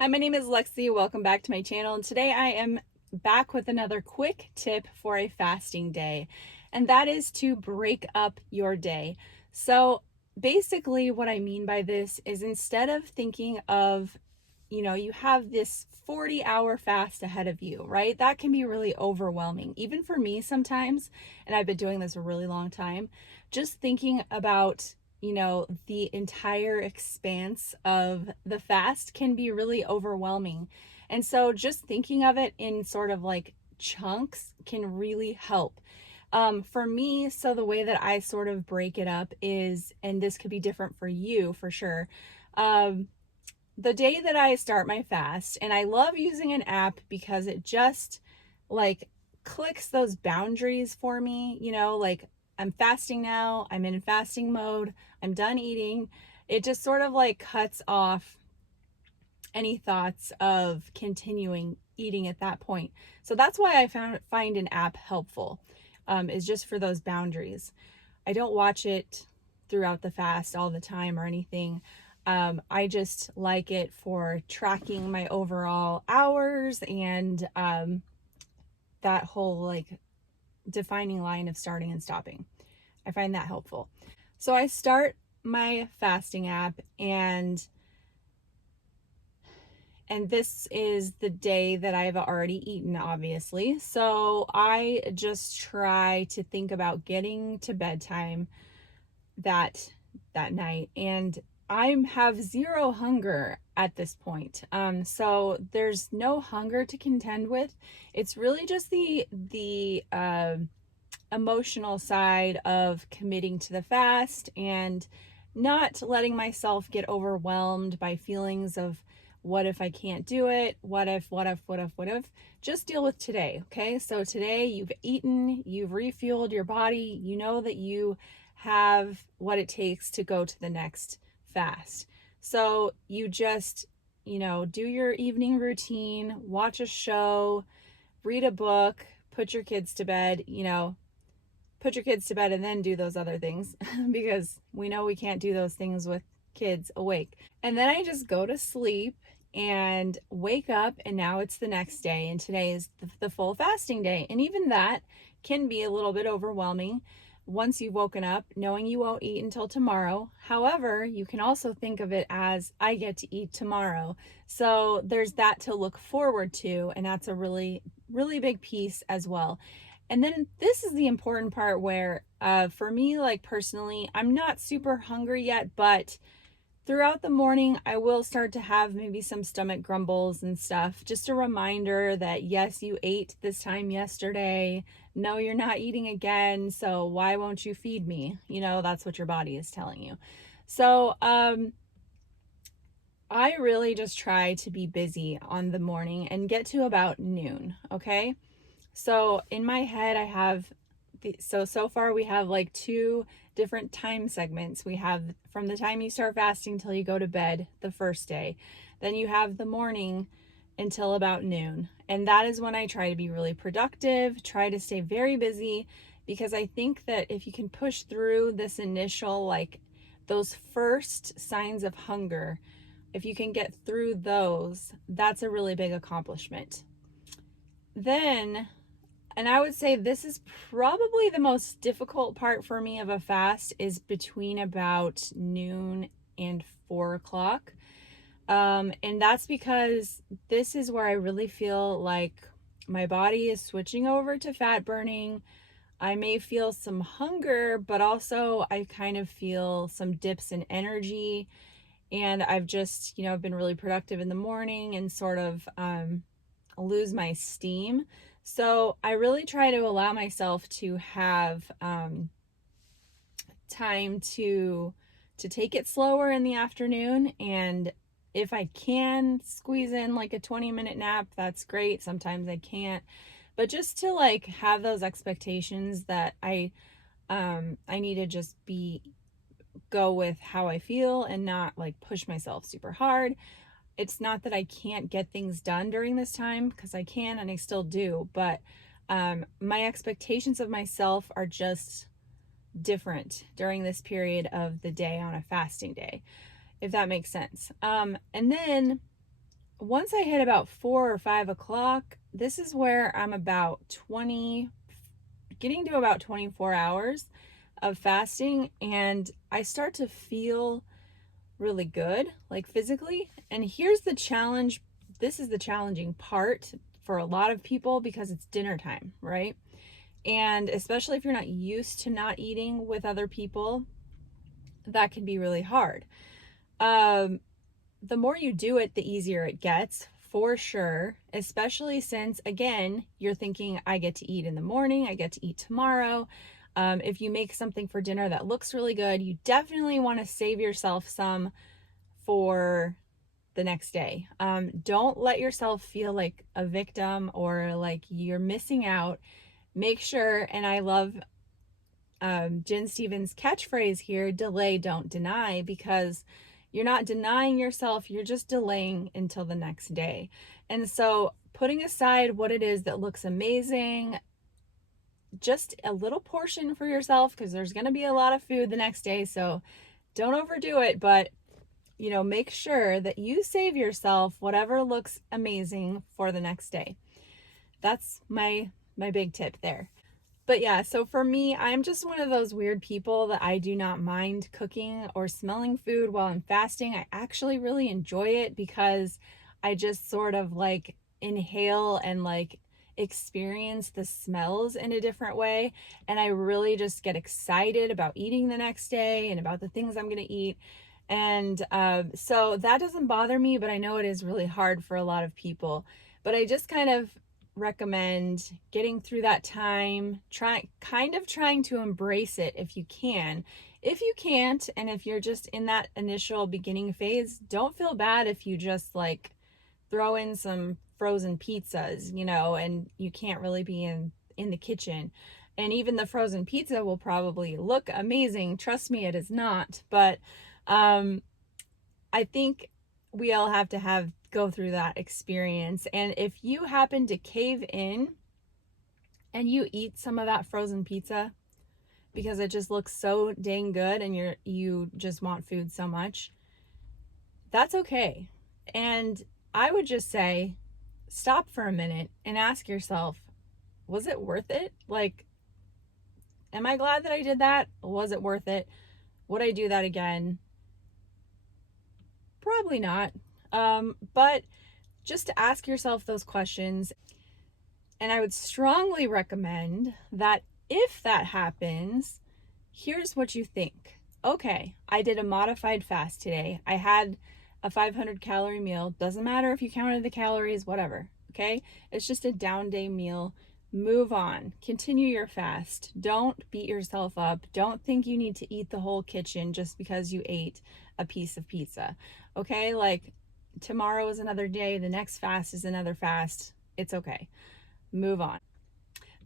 Hi, my name is Lexi. Welcome back to my channel. And today I am back with another quick tip for a fasting day, and that is to break up your day. So basically what I mean by this is instead of thinking of, you have this 40-hour fast ahead of you, right? That can be really overwhelming, even for me sometimes. And I've been doing this a really long time. Just thinking about the entire expanse of the fast can be really overwhelming. And so just thinking of it in sort of like chunks can really help. For me, so the way that I sort of break it up is, and this could be different for you for sure. The day that I start my fast, and I love using an app because it just like clicks those boundaries for me, like I'm fasting now, I'm in fasting mode, I'm done eating. It just sort of like cuts off any thoughts of continuing eating at that point. So that's why I find an app helpful, is just for those boundaries. I don't watch it throughout the fast all the time or anything. I just like it for tracking my overall hours and that whole like defining line of starting and stopping. I find that helpful. So I start my fasting app and this is the day that I've already eaten, obviously. So I just try to think about getting to bedtime that night, and I have zero hunger at this point. So there's no hunger to contend with. It's really just the emotional side of committing to the fast and not letting myself get overwhelmed by feelings of what if I can't do it? What if? Just deal with today, okay? So today you've eaten, you've refueled your body, you know that you have what it takes to go to the next fast. So you just, do your evening routine, watch a show, read a book, put your kids to bed, put your kids to bed and then do those other things because we know we can't do those things with kids awake. And then I just go to sleep and wake up, and now it's the next day, and today is the full fasting day. And even that can be a little bit overwhelming once you've woken up knowing you won't eat until tomorrow. However, you can also think of it as I get to eat tomorrow. So there's that to look forward to, and that's a really big piece as well. And then this is the important part where for me, like personally, I'm not super hungry yet, but throughout the morning, I will start to have maybe some stomach grumbles and stuff. Just a reminder that yes, you ate this time yesterday. No, you're not eating again. So why won't you feed me? That's what your body is telling you. So I really just try to be busy on the morning and get to about noon. Okay. So in my head, I have so far we have like two different time segments. We have from the time you start fasting till you go to bed the first day. Then you have the morning until about noon. And that is when I try to be really productive, try to stay very busy, because I think that if you can push through this initial, like those first signs of hunger, if you can get through those, that's a really big accomplishment. Then, and I would say this is probably the most difficult part for me of a fast, is between about noon and 4 o'clock. And that's because this is where I really feel like my body is switching over to fat burning. I may feel some hunger, but also I kind of feel some dips in energy. And I've just, I've been really productive in the morning and sort of lose my steam. So I really try to allow myself to have time to take it slower in the afternoon, and if I can squeeze in like a 20-minute nap, that's great. Sometimes I can't, but just to like have those expectations that I need to just go with how I feel and not like push myself super hard. It's not that I can't get things done during this time, because I can and I still do, but my expectations of myself are just different during this period of the day on a fasting day, if that makes sense. And then once I hit about 4 or 5 o'clock, this is where I'm about 20, getting to about 24 hours of fasting, and I start to feel really good, like physically. And here's the challenge. This is the challenging part for a lot of people because it's dinner time, right? And especially if you're not used to not eating with other people, that can be really hard. The more you do it, the easier it gets, for sure. Especially since, again, you're thinking, I get to eat in the morning, I get to eat tomorrow. If you make something for dinner that looks really good, you definitely want to save yourself some for the next day. Don't let yourself feel like a victim or like you're missing out. Make sure, and I love Jen Stevens' catchphrase here, delay, don't deny, because you're not denying yourself, you're just delaying until the next day. And so putting aside what it is that looks amazing, just a little portion for yourself, because there's going to be a lot of food the next day. So don't overdo it, but make sure that you save yourself whatever looks amazing for the next day. That's my big tip there. But yeah, so for me, I'm just one of those weird people that I do not mind cooking or smelling food while I'm fasting. I actually really enjoy it because I just sort of like inhale and like experience the smells in a different way. And I really just get excited about eating the next day and about the things I'm going to eat. And so that doesn't bother me, but I know it is really hard for a lot of people. But I just kind of recommend getting through that time, trying to embrace it if you can. If you can't, and if you're just in that initial beginning phase, don't feel bad if you just like throw in some frozen pizzas, and you can't really be in the kitchen. And even the frozen pizza will probably look amazing. Trust me, it is not. But I think we all have to go through that experience. And if you happen to cave in and you eat some of that frozen pizza because it just looks so dang good and you just want food so much, that's okay. And I would just say, stop for a minute and ask yourself, was it worth it? Like, am I glad that I did that? Was it worth it? Would I do that again? Probably not. But just to ask yourself those questions. And I would strongly recommend that if that happens, here's what you think. Okay, I did a modified fast today. I had a 500-calorie meal. Doesn't matter if you counted the calories, whatever. Okay, it's just a down day meal. Move on. Continue your fast. Don't beat yourself up. Don't think you need to eat the whole kitchen just because you ate a piece of pizza. Okay, like tomorrow is another day. The next fast is another fast. It's okay. Move on.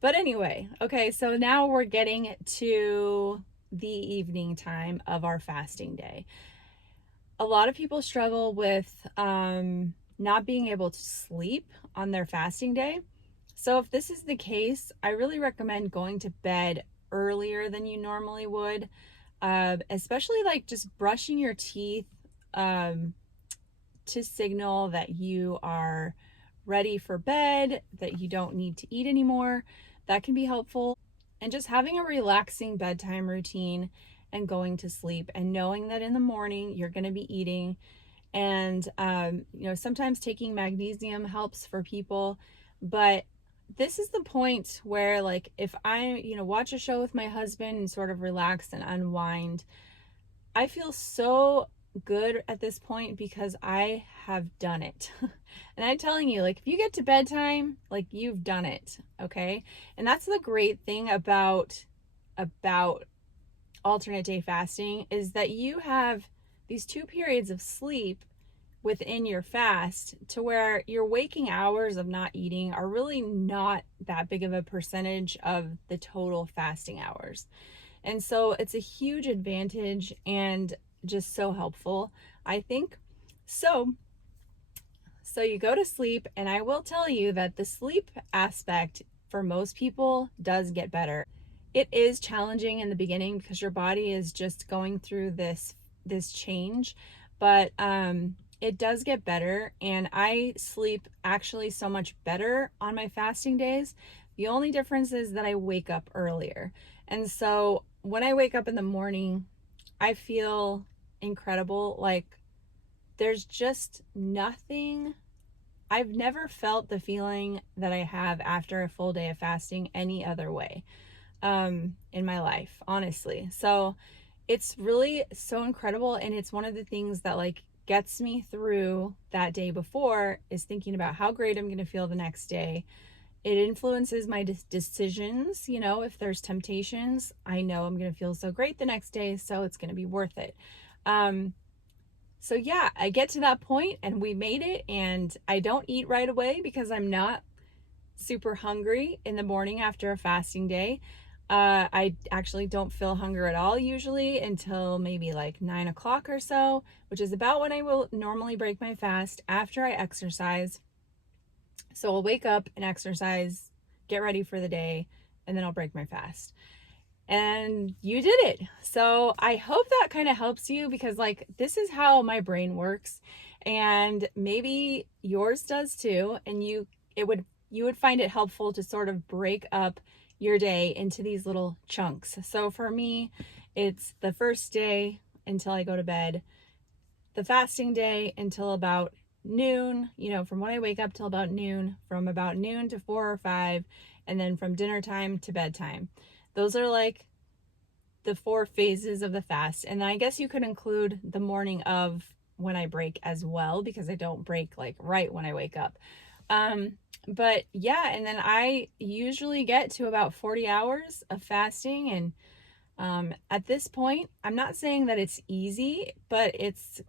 But anyway, okay, so now we're getting to the evening time of our fasting day. A lot of people struggle with not being able to sleep on their fasting day. So if this is the case, I really recommend going to bed earlier than you normally would, especially like just brushing your teeth to signal that you are ready for bed, that you don't need to eat anymore. That can be helpful. And just having a relaxing bedtime routine and going to sleep and knowing that in the morning you're going to be eating. And sometimes taking magnesium helps for people, but this is the point where, like, if I watch a show with my husband and sort of relax and unwind, I feel so good at this point because I have done it. And I'm telling you, like, if you get to bedtime, like, you've done it, okay? And that's the great thing about alternate day fasting, is that you have these 2 periods of sleep within your fast to where your waking hours of not eating are really not that big of a percentage of the total fasting hours. And so it's a huge advantage and just so helpful, I think. So you go to sleep, and I will tell you that the sleep aspect for most people does get better. It is challenging in the beginning because your body is just going through this change, but it does get better, and I sleep actually so much better on my fasting days. The only difference is that I wake up earlier. And so when I wake up in the morning, I feel incredible. Like there's just nothing. I've never felt the feeling that I have after a full day of fasting any other way in my life, honestly. So it's really so incredible. And it's one of the things that like gets me through that day before is thinking about how great I'm going to feel the next day. It influences my decisions. You know, if there's temptations, I know I'm going to feel so great the next day. So it's going to be worth it. So yeah, I get to that point and we made it, and I don't eat right away because I'm not super hungry in the morning after a fasting day. I actually don't feel hunger at all usually until maybe like 9 o'clock or so, which is about when I will normally break my fast after I exercise. So I'll wake up and exercise, get ready for the day, and then I'll break my fast. And you did it. So I hope that kind of helps you, because like this is how my brain works, and maybe yours does too. And you would find it helpful to sort of break up your day into these little chunks. So for me, it's the first day until I go to bed, the fasting day until about noon, you know, from when I wake up till about noon, from about noon to 4 or 5, and then from dinner time to bedtime. Those are like the 4 phases of the fast. And then I guess you could include the morning of when I break as well, because I don't break like right when I wake up. But yeah, and then I usually get to about 40 hours of fasting. And at this point, I'm not saying that it's easy, but it's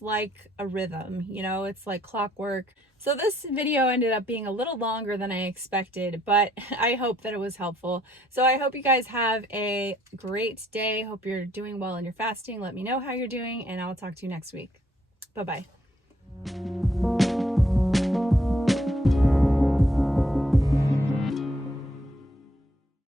like a rhythm, you know, it's like clockwork. So this video ended up being a little longer than I expected, but I hope that it was helpful. So I hope you guys have a great day. Hope you're doing well in your fasting. Let me know how you're doing, and I'll talk to you next week. Bye-bye.